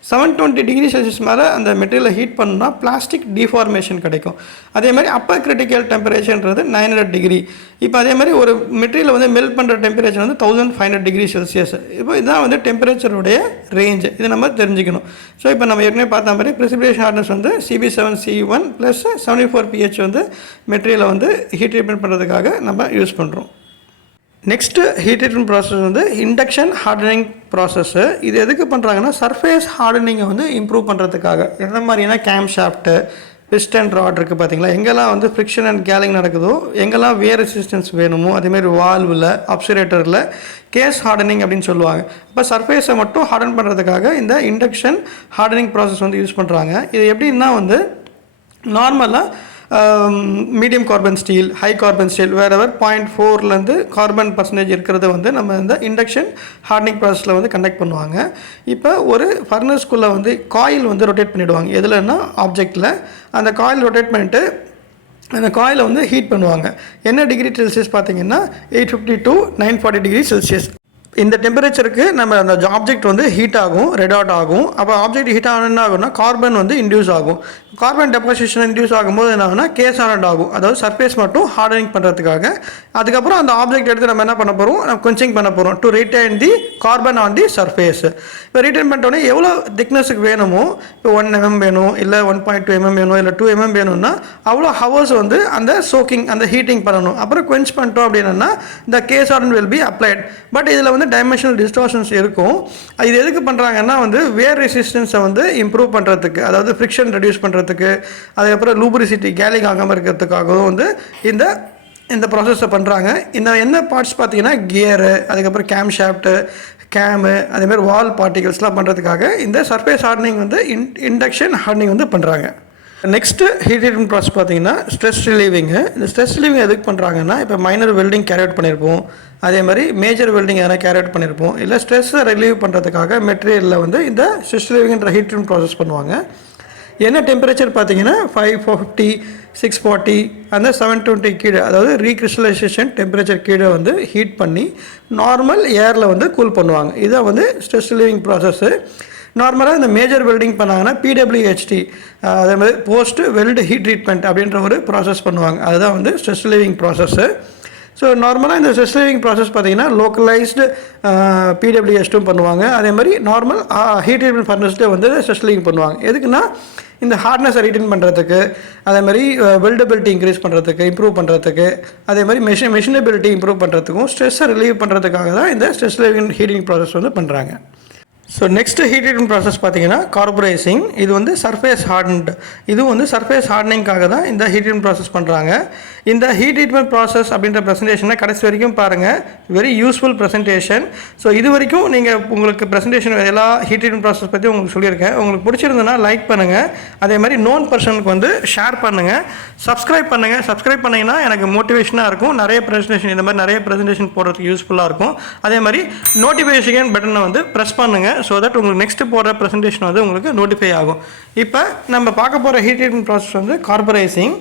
720 டிகிரி செல்சியஸ் மேலே அந்த மெட்டீரியலை ஹீட் பண்ணால் பிளாஸ்டிக் டிஃபார்மேஷன் கிடைக்கும். அதே மாதிரி அப்பர் கிரிட்டிக்கல் டெம்பரேச்சர்ன்றது 900 டிகிரி. இப்போ அதே மாதிரி ஒரு மெட்டீரியலை வந்து மெல்ட் பண்ணுற டெம்பரேச்சர் வந்து 1500 டிகிரி செல்சியஸ். இப்போ இதுதான் வந்து டெம்பரேச்சருடைய ரேஞ்சு, இதை நம்ம தெரிஞ்சுக்கணும். ஸோ இப்போ நம்ம ஏற்கனவே பார்த்த மாதிரி ப்ரிசிபிடேஷன் ஹார்ட்னஸ் வந்து CB7 CU1 ப்ளஸ் 74 pH வந்து மெட்டீரியலை வந்து ஹீட் ட்ரீட்மெண்ட் பண்ணுறதுக்காக நம்ம யூஸ் பண்ணுறோம். நெக்ஸ்ட்டு ஹீட் ட்ரீட்மெண்ட் ப்ராசஸ் வந்து இண்டக்ஷன் ஹார்டனிங் ப்ராசஸ்ஸு. இது எதுக்கு பண்ணுறாங்கன்னா சர்ஃபேஸ் ஹார்டனிங்கை வந்து இம்ப்ரூவ் பண்ணுறதுக்காக. எந்த மாதிரினா கேம் ஷாஃப்ட்டு பிஸ்டன் ராட் இருக்குது பார்த்தீங்களா, எங்கெல்லாம் வந்து ஃப்ரிக்ஷன் அண்ட் கேலிங் நடக்குதோ எங்கெல்லாம் வேர் ரெசிஸ்டன்ஸ் வேணுமோ அதேமாதிரி வால்வில் அப்சுரேட்டரில் கேஸ் ஹார்டனிங் அப்படின்னு சொல்லுவாங்க. இப்போ சர்ஃபேஸை மட்டும் ஹார்டன் பண்ணுறதுக்காக இந்த இண்டக்ஷன் ஹார்டனிங் ப்ராசஸ் வந்து யூஸ் பண்ணுறாங்க. இது எப்படின்னா வந்து நார்மலாக medium carbon steel high carbon steel wherever 0.4 carbon percentage இருக்கிறத வந்து நம்ம இந்த இண்டக்ஷன் ஹார்டனிங் ப்ராசஸில் வந்து கண்டக்ட் பண்ணுவாங்க. இப்போ ஒரு ஃபர்னஸ்குள்ளே வந்து காயில் வந்து ரொட்டேட் பண்ணிவிடுவாங்க. எதுலன்னா ஆப்ஜெக்டில் அந்த காயில் ரொட்டேட் பண்ணிவிட்டு அந்த காயிலை வந்து ஹீட் பண்ணுவாங்க. என்ன டிகிரி செல்சியஸ் பார்த்தீங்கன்னா 850 to 940 டிகிரி செல்சியஸ். இந்த டெம்பரேச்சருக்கு நம்ம அந்த ஆப்ஜெக்ட் வந்து ஹீட் ஆகும், ரெட் ஹாட் ஆகும். அப்போ ஆப்ஜெக்ட் ஹீட் ஆகணும் என்ன ஆகும்னா கார்பன் வந்து இன்டியூஸ் ஆகும். கார்பன் டெபாசிஷன் இன்டியூஸ் ஆகும்போது என்ன ஆகும்னா கேஸ் ஹார்டன்ட் ஆகும். அதாவது சர்ஃபேஸ் மட்டும் ஹார்டனிங் பண்ணுறதுக்காக. அதுக்கப்புறம் அந்த ஆப்ஜெக்ட் எடுத்து நம்ம என்ன பண்ண போகிறோம், நம்ம குவென்ச்சிங் பண்ண போகிறோம் to retain the carbon on the surface. இப்போ ரிட்டைன் பண்ணிட்டோன்னே எவ்வளோ திக்னஸுக்கு வேணுமோ, இப்போ 1 mm வேணும் இல்லை 1.2 mm வேணும் இல்லை 2 mm வேணும்னா அவ்வளோ ஹவர்ஸ் வந்து அந்த சோக்கிங் அந்த ஹீட்டிங் பண்ணணும். அப்புறம் குவென்ச் பண்ணிட்டோம் அப்படின்னா இந்த case harden will be applied. But இதில் வந்து டைமென்ஷனல் டிஸ்டார்ஷன்ஸ் இருக்கும். இது எதுக்கு பண்ணுறாங்கன்னா வந்து வேர் ரெசிஸ்டன்ஸை வந்து இம்ப்ரூவ் பண்ணுறதுக்கு, அதாவது ஃப்ரிக்ஷன் ரெடியூஸ் பண்ணுறதுக்கு, அதுக்கப்புறம் லூப்ரிசிட்டி கேலிங் ஆகாமல் இருக்கிறதுக்காகவும் வந்து இந்த ப்ராசஸை பண்ணுறாங்க. இந்த என்ன பார்ட்ஸ் பார்த்தீங்கன்னா கியரு, அதுக்கப்புறம் கேம் ஷாஃப்ட்டு, கேமு, அதேமாதிரி வால் பார்ட்டிகல்ஸ்லாம் பண்ணுறதுக்காக இந்த சர்ஃபேஸ் ஹார்டனிங் வந்து இண்டக்ஷன் ஹார்டனிங் வந்து பண்ணுறாங்க. நெக்ஸ்ட்டு ஹீட் ட்ரீட்மெண்ட் ப்ராசஸ் பார்த்தீங்கன்னா ஸ்ட்ரெஸ் ரிலீவிங்கு. இந்த ஸ்ட்ரெஸ் ரிலீவிங் எதுக்கு பண்ணுறாங்கன்னா இப்போ மைனர் வெல்டிங் கேரி அவுட் பண்ணியிருப்போம், அதே மாதிரி மேஜர் வெல்டிங் எதனா கேரி அவுட் பண்ணியிருப்போம், இல்லை ஸ்ட்ரெஸ்ஸை ரிலீவ் பண்ணுறதுக்காக மெட்டீரியலில் வந்து இந்த ஸ்ட்ரெஸ் ரிலீவிங்ன்ற ஹீட் ட்ரீட்மெண்ட் ப்ராசஸ் பண்ணுவாங்க. என்ன டெம்பரேச்சர் பார்த்தீங்கன்னா 550 640 அந்த 720 கீழே, அதாவது ரீக்ரிஸ்டலைசேஷன் டெம்பரேச்சர் கீழே வந்து ஹீட் பண்ணி நார்மல் ஏரில் வந்து கூல் பண்ணுவாங்க. இதான் வந்து ஸ்ட்ரெஸ் ரிலீவிங் ப்ராசஸ்ஸு. நார்மலாக இந்த மேஜர் வெல்டிங் பண்ணாங்கன்னா PWHT அதே மாதிரி போஸ்ட் வெல்டு ஹீட் ட்ரீட்மெண்ட் அப்படின்ற ஒரு ப்ராசஸ் பண்ணுவாங்க. அதுதான் வந்து ஸ்ட்ரெஸ் ரிலீவிங் ப்ராசஸ்ஸு. ஸோ நார்மலாக இந்த ஸ்ட்ரெஸ் ரிலீவிங் ப்ராசஸ் பார்த்திங்கன்னா லோக்கலைஸ்டு PWHட்டும் பண்ணுவாங்க. அதே மாதிரி நார்மல் ஹீட் ட்ரீட்மெண்ட் ஃபர்னஸ்ட்டு வந்து ஸ்ட்ரெஸ் ரிலீவிங் பண்ணுவாங்க. எதுக்குன்னா இந்த ஹார்ட்னஸை ரிட்டைன் பண்ணுறதுக்கு, அதே மாதிரி வெல்டபிலிட்டி இன்க்ரீஸ் பண்ணுறதுக்கு, இம்ப்ரூவ் பண்ணுறதுக்கு, அதே மாதிரி மெஷினபிலிட்டி இம்ப்ரூவ் பண்ணுறதுக்கும் ஸ்ட்ரெஸ்ஸை ரிலீவ் பண்ணுறதுக்காக தான் இந்த ஸ்ட்ரெஸ் ரிலீவிங் ஹீட்டிங் ப்ராசஸ் வந்து பண்ணுறாங்க. So next heat treatment process பார்த்தீங்கன்னா கார்பரைசிங். இது வந்து சர்ஃபேஸ் ஹார்டன்ட். இதுவும் வந்து சர்ஃபேஸ் ஹார்டனிங்காக தான் இந்த ஹீட் ட்ரீட்மெண்ட் ப்ராசஸ் பண்ணுறாங்க. இந்த ஹீட் ட்ரீட்மெண்ட் ப்ராசஸ் அப்படின்ற ப்ரெசன்டேஷனை கடைசி வரைக்கும் பாருங்கள். Very useful presentation. ஸோ இது வரைக்கும் நீங்கள் உங்களுக்கு ப்ரெசன்டேஷன் எல்லா ஹீட் ட்ரீட்மெண்ட் ப்ராசஸ் பற்றி உங்களுக்கு சொல்லியிருக்கேன். உங்களுக்கு பிடிச்சிருந்ததுன்னா லைக் பண்ணுங்கள், அதே மாதிரி நோன் பர்சனுக்கு வந்து ஷேர் பண்ணுங்கள், சப்ஸ்கிரைப் பண்ணுங்கள். சப்ஸ்கிரைப் பண்ணிங்கன்னா எனக்கு மோட்டிவேஷனாக இருக்கும். நிறைய ப்ரெசன்டேஷன் இந்த மாதிரி நிறைய ப்ரெசன்டேஷன் போடுறதுக்கு யூஸ்ஃபுல்லாக இருக்கும். அதே மாதிரி நோட்டிஃபிகேஷன் பட்டனை வந்து ப்ரெஸ் பண்ணுங்கள். ஸோ தட் உங்களுக்கு நெக்ஸ்ட்டு போடுற ப்ரெசன்டேஷன் வந்து உங்களுக்கு நோட்டிஃபை ஆகும். இப்போ நம்ம பார்க்க போகிற ஹீட் ட்ரீட்மெண்ட் ப்ராசஸ் வந்து கார்பரைசிங்.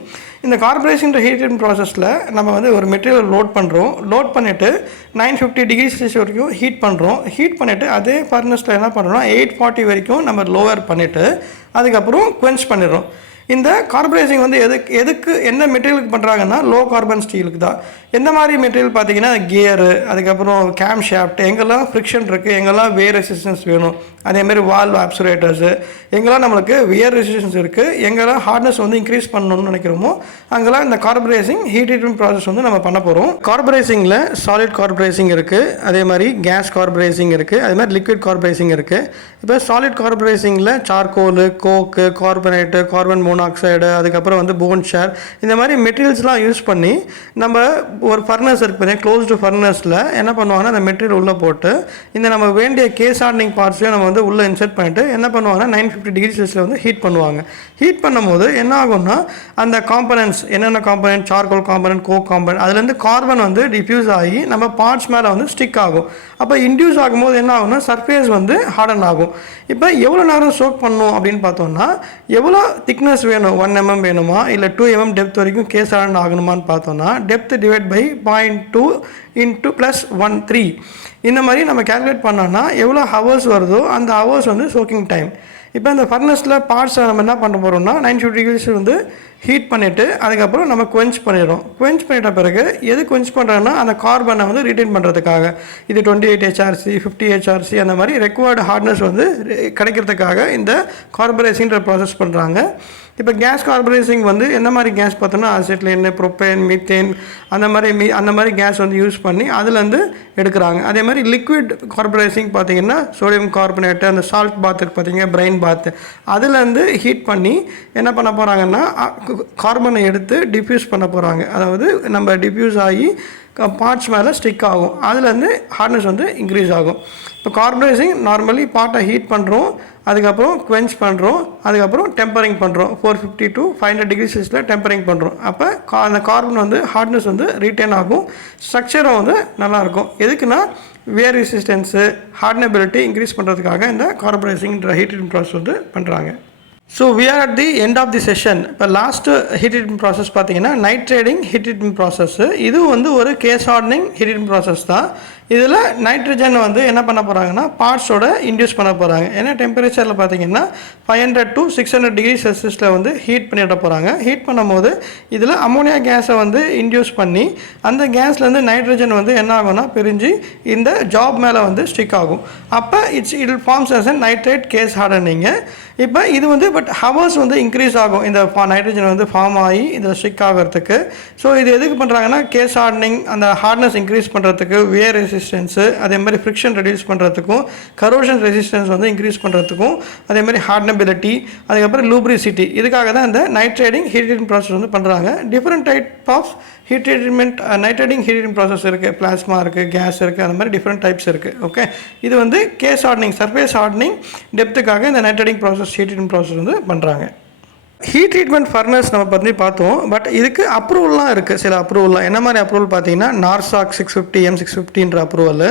இந்த கார்பரைசிங் ஹீட் ட்ரீட்மெண்ட் ப்ராசஸில் நம்ம வந்து ஒரு மெட்டீரியல் லோட் பண்ணுறோம். லோட் பண்ணிவிட்டு 950 டிகிரி செல்சியஸ் வரைக்கும் ஹீட் பண்ணுறோம். ஹீட் பண்ணிவிட்டு அதே ஃபர்னஸில் என்ன பண்ணுறோம்னா 840 வரைக்கும் நம்ம லோவர் பண்ணிவிட்டு அதுக்கப்புறம் குவென்ச் பண்ணிடுறோம். இந்த கார்பரைசிங் வந்து எதுக்கு எந்த மெட்டீரியலுக்கு பண்ணுறாங்கன்னா லோ கார்பன் ஸ்டீலுக்கு தான். எந்த மாதிரி மெட்டீரியல் பார்த்தீங்கன்னா கியரு, அதுக்கப்புறம் கேம் ஷாஃப்ட், எங்கெல்லாம் ஃப்ரிக்ஷன் இருக்குது, எங்கெல்லாம் வியர் ரெசிஸ்டன்ஸ் வேணும், அதேமாதிரி வால்வ் ஆப்சுரேட்டர்ஸு, எங்கெல்லாம் நம்மளுக்கு வியர் ரெசிஸ்டன்ஸ் இருக்குது, எங்கெல்லாம் ஹார்ட்னஸ் வந்து இன்க்ரீஸ் பண்ணணும்னு நினைக்கிறோமோ அங்கெல்லாம் இந்த கார்பரைசிங் ஹீட் ட்ரீட்மெண்ட் ப்ராசஸ் வந்து நம்ம பண்ண போகிறோம். கார்பரைசிங்கில் சாலிட் கார்பரைசிங் இருக்குது, அதே மாதிரி கேஸ் கார்பரைசிங் இருக்குது, அதே மாதிரி லிக்விட் கார்பரைசிங் இருக்குது. இப்போ சாலிட் கார்பரைசிங்கில் சார்கோலு, கோக்கு, கார்பனேட்டு, கார்பன் மோனாக்சைடு, அதுக்கப்புறம் வந்து போன் ஷேர், இந்த மாதிரி மெட்டீரியல்ஸ்லாம் யூஸ் பண்ணி நம்ம ஒரு ஃபர்னஸ் இருக்குது, க்ளோஸ்டு ஃபர்னஸில் என்ன பண்ணுவாங்கன்னா அந்த மெட்டீரியல் உள்ளே போட்டு இந்த நம்ம வேண்டிய கேஸ் ஹார்டனிங் பார்ட்ஸையும் நம்ம வந்து உள்ளே இன்சர்ட் பண்ணிட்டு என்ன பண்ணுவாங்கன்னா 950 டிகிரி செல்சியஸில் வந்து ஹீட் பண்ணுவாங்க. ஹீட் பண்ணும்போது என்ன ஆகும்னா அந்த காம்பனன்ட்ஸ் என்னென்ன component, charcoal component, coke component, அதுலேருந்து கார்பன் வந்து டிஃப்யூஸ் ஆகி நம்ம பார்ட்ஸ் மேலே வந்து ஸ்டிக் ஆகும். அப்போ இன்டியூஸ் ஆகும்போது என்ன ஆகும்னா சர்ஃபேஸ் வந்து ஹார்டன் ஆகும். இப்போ எவ்வளோ நேரம் சோக் பண்ணணும் அப்படின்னு பார்த்தோம்னா எவ்வளோ திக்னஸ் வேணும், 1 mm வேணுமா இல்லை 2 mm டெப்த் வரைக்கும் கேஸ் ஹார்டன் ஆகணுமான்னு பார்த்தோம்னா டெப்த் டிவைட் பை 0.2 இன்ட்டு +1.3 இந்த மாதிரி நம்ம கேல்குலேட் பண்ணோன்னா எவ்வளோ ஹவர்ஸ் வருதோ அந்த ஹவர்ஸ் வந்து சோக்கிங் டைம். இப்போ இந்த ஃபர்னஸில் பார்ட்ஸை நம்ம என்ன பண்ண போகிறோம்னா 950 டிகிரிஸ் வந்து ஹீட் பண்ணிவிட்டு அதுக்கப்புறம் நம்ம குவென்ச் பண்ணிடுறோம். குவென்ச் பண்ணிட்ட பிறகு எது குவென்ச் பண்ணுறோன்னா அந்த கார்பனை வந்து ரிட்டைன் பண்ணுறதுக்காக. இது 28 HRC, 50 HRC அந்த மாதிரி ரெக்வயர்டு ஹார்ட்னஸ் வந்து கிடைக்கிறதுக்காக இந்த கார்பரைசிங்கிற ப்ராசஸ் பண்ணுறாங்க. இப்போ கேஸ் கார்பரைசிங் வந்து எந்த மாதிரி கேஸ் பார்த்தோன்னா அசிட்லைன், ப்ரோப்பேன், மீத்தேன் அந்த மாதிரி கேஸ் வந்து யூஸ் பண்ணி அதுலேருந்து எடுக்கிறாங்க. அதே மாதிரி லிக்விட் கார்பரைசிங் பார்த்திங்கன்னா சோடியம் கார்பனேட்டு, அந்த சால்ட் பாத் இருக்குது பார்த்திங்க, பிரைன் பாத், அதுலேருந்து ஹீட் பண்ணி என்ன பண்ண போகிறாங்கன்னா கார்பனை எடுத்து டிஃப்யூஸ் பண்ண போகிறாங்க. அதாவது நம்ம டிஃப்யூஸ் ஆகி பார்ட்ஸ் மேலே ஸ்டிக் ஆகும், அதுலேருந்து ஹார்ட்னஸ் வந்து இன்க்ரீஸ் ஆகும். இப்போ கார்பரைசிங் நார்மலி பார்ட்டை ஹீட் பண்ணுறோம், அதுக்கப்புறம் குவென்ச் பண்ணுறோம், அதுக்கப்புறம் டெம்பரிங் பண்ணுறோம். 450 to 500 டிகிரி செல்சியஸில் டெம்பரிங் பண்ணுறோம். அப்போ அந்த கார்பன் வந்து ஹார்ட்னஸ் வந்து ரீட்டைன் ஆகும், ஸ்ட்ரக்சரும் வந்து நல்லாயிருக்கும். எதுக்குன்னா வியர் ரெசிஸ்டன்ஸு, ஹார்டனபிலிட்டி இன்க்ரீஸ் பண்ணுறதுக்காக இந்த கார்பரைசிங்ன்ற ஹீட் ட்ரீட்மெண்ட் ப்ராசஸ் வந்து பண்ணுறாங்க. So we are at the end of the session. இப்போ லாஸ்ட் ஹீட் ட்ரீட்மெண்ட் ப்ராசஸ் பார்த்தீங்கன்னா நைட்ரேட்டிங் ஹீட் ட்ரீட்மெண்ட் ப்ராசஸ். இது வந்து ஒரு case hardening heat treatment process தான். இதில் நைட்ரஜன் வந்து என்ன பண்ண போகிறாங்கன்னா பார்ட்ஸோட இன்டியூஸ் பண்ண போகிறாங்க. ஏன்னா டெம்பரேச்சரில் பார்த்தீங்கன்னா 500 to 600 டிகிரி செல்சியஸில் வந்து ஹீட் பண்ணிட போகிறாங்க. ஹீட் பண்ணும்போது இதில் அமோனியா கேஸை வந்து இன்டியூஸ் பண்ணி அந்த கேஸ்லேருந்து நைட்ரஜன் வந்து என்ன ஆகும்னா பிரிஞ்சு இந்த ஜாப் மேலே வந்து ஸ்டிக் ஆகும். அப்போ it forms as a nitrate case hardening. இப்போ இது வந்து பட் ஹவர்ஸ் வந்து இன்க்ரீஸ் ஆகும் இந்த நைட்ரஜன் வந்து ஃபார்ம் ஆகி இதில் ஸ்டிக் ஆகிறதுக்கு. ஸோ இது எதுக்கு பண்ணுறாங்கன்னா கேஸ் ஹார்டனிங், அந்த ஹார்ட்னஸ் இன்க்ரீஸ் பண்ணுறதுக்கு, வியர் ரெசிஸ்டன்ஸு, அதே மாதிரி ஃப்ரிக்ஷன் ரெடியூஸ் பண்ணுறதுக்கும், கரோஷன் ரெசிஸ்டன்ஸ் வந்து இன்க்ரீஸ் பண்ணுறதுக்கும், அதே மாதிரி ஹார்டனபிலிட்டி, அதுக்கப்புறம் லூப்ரிசிட்டி, இதுக்காக தான் இந்த நைட்ரேட்டிங் ஹீட் ட்ரீட்மெண்ட் ப்ராசஸ் வந்து பண்ணுறாங்க. Different type of heat treatment nitrating heat treatment process இருக்குது, பிளாஸ்மா இருக்குது, கேஸ் இருக்குது, அந்த மாதிரி டிஃப்ரெண்ட் டைப்ஸ் இருக்குது. ஓகே, இது வந்து case hardening, surface hardening heat treatment process வந்து பண்ணுறாங்க. ஹீட் ட்ரீட்மெண்ட் ஃபர்னஸ் நம்ம பற்றி பார்த்தோம். பட் இதுக்கு அப்ரூவல்லாம் இருக்குது, சில அப்ரூவல்லாம். என்ன மாதிரி அப்ரூவல் பார்த்தீங்கன்னா நார்சாக் 650 M650ன்ற அப்ரூவல்,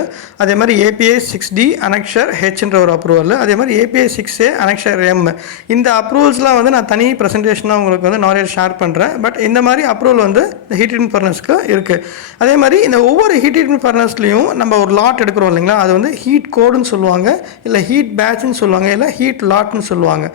அதே மாதிரி API 6D அனெக்ஷர் Hன்ற ஒரு அப்ரூவல், அதே மாதிரி API 6A அனெக்ஷர் M. இந்த அப்ரூவல்ஸ்லாம் வந்து நான் தனி ப்ரெசன்டேஷனாக உங்களுக்கு வந்து நிறைய ஷேர் பண்ணுறேன். பட் இந்த மாதிரி அப்ரூவல் வந்து இந்த ஹீட் ட்ரீட்மெண்ட் ஃபர்னஸ்க்கு இருக்குது. அதே மாதிரி இந்த ஒவ்வொரு ஹீட் ட்ரீட்மெண்ட் ஃபர்னஸ்லையும் நம்ம ஒரு லாட் எடுக்கிறோம் இல்லைங்களா, அது வந்து ஹீட் கோடுன்னு சொல்லுவாங்க, இல்லை ஹீட் பேட்ச்னு சொல்லுவாங்க, இல்லை ஹீட் லாட்னு சொல்லுவாங்க.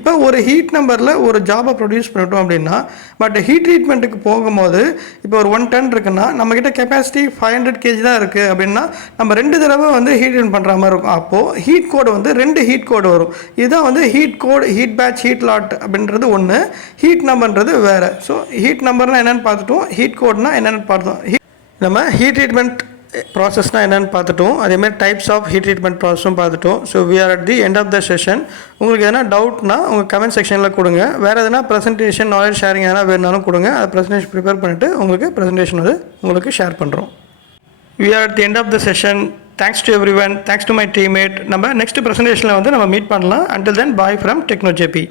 இப்போ ஒரு ஹீட் நம்பரில் ஒரு ஜாபை ப்ரொடியூஸ் பண்ணிட்டோம் அப்படின்னா, பட் ஹீட் ட்ரீட்மெண்ட்டுக்கு போகும்போது இப்போ ஒரு 1 ton இருக்குன்னா நம்மக்கிட்ட கெப்பாசிட்டி 500 kg தான் இருக்குது அப்படின்னா நம்ம 2 தடவை வந்து ஹீட் ட்ரீட்மெண்ட் பண்ணுற மாதிரி இருக்கும். அப்போது ஹீட் கோடு வந்து 2 ஹீட் கோடு வரும். இதுதான் வந்து ஹீட் கோடு, ஹீட் பேட்ச், ஹீட் லாட் அப்படின்றது ஒன்று, ஹீட் நம்பர்ன்றது வேறு. ஸோ ஹீட் நம்பர்னால் என்னென்னு பார்த்துட்டோம், ஹீட் கோட்னா என்னென்னு பார்த்தோம். நம்ம ஹீட் ட்ரீட்மெண்ட் ப்ராசஸ்னால் என்னென்னு பார்த்துட்டோம், அதேமாதிரி டைப்ஸ் ஆஃப் ஹீட் ட்ரீட்மெண்ட் ப்ராசஸும் பார்த்துட்டோம். So we are at the end of the session. உங்களுக்கு எதனா டவுட்னா உங்கள் கமெண்ட் செக்ஷனில் கொடுங்க. வேறு எதனா ப்ரெசன்டேஷன், நாலேஜ் ஷேரிங் எதனா வேணுனாலும் கொடுங்க. அதை ப்ரெசன்டேஷன் ப்ரிப்பேர் பண்ணிவிட்டு உங்களுக்கு ப்ரெசன்டேஷன் வந்து உங்களுக்கு ஷேர் பண்ணுறோம். We are at the end of the session. Thanks to everyone, thanks to my teammate. நம்ம நெக்ஸ்ட் ப்ரெசன்டேஷனில் வந்து நம்ம மீட் பண்ணலாம். Until then bye from Techno JP.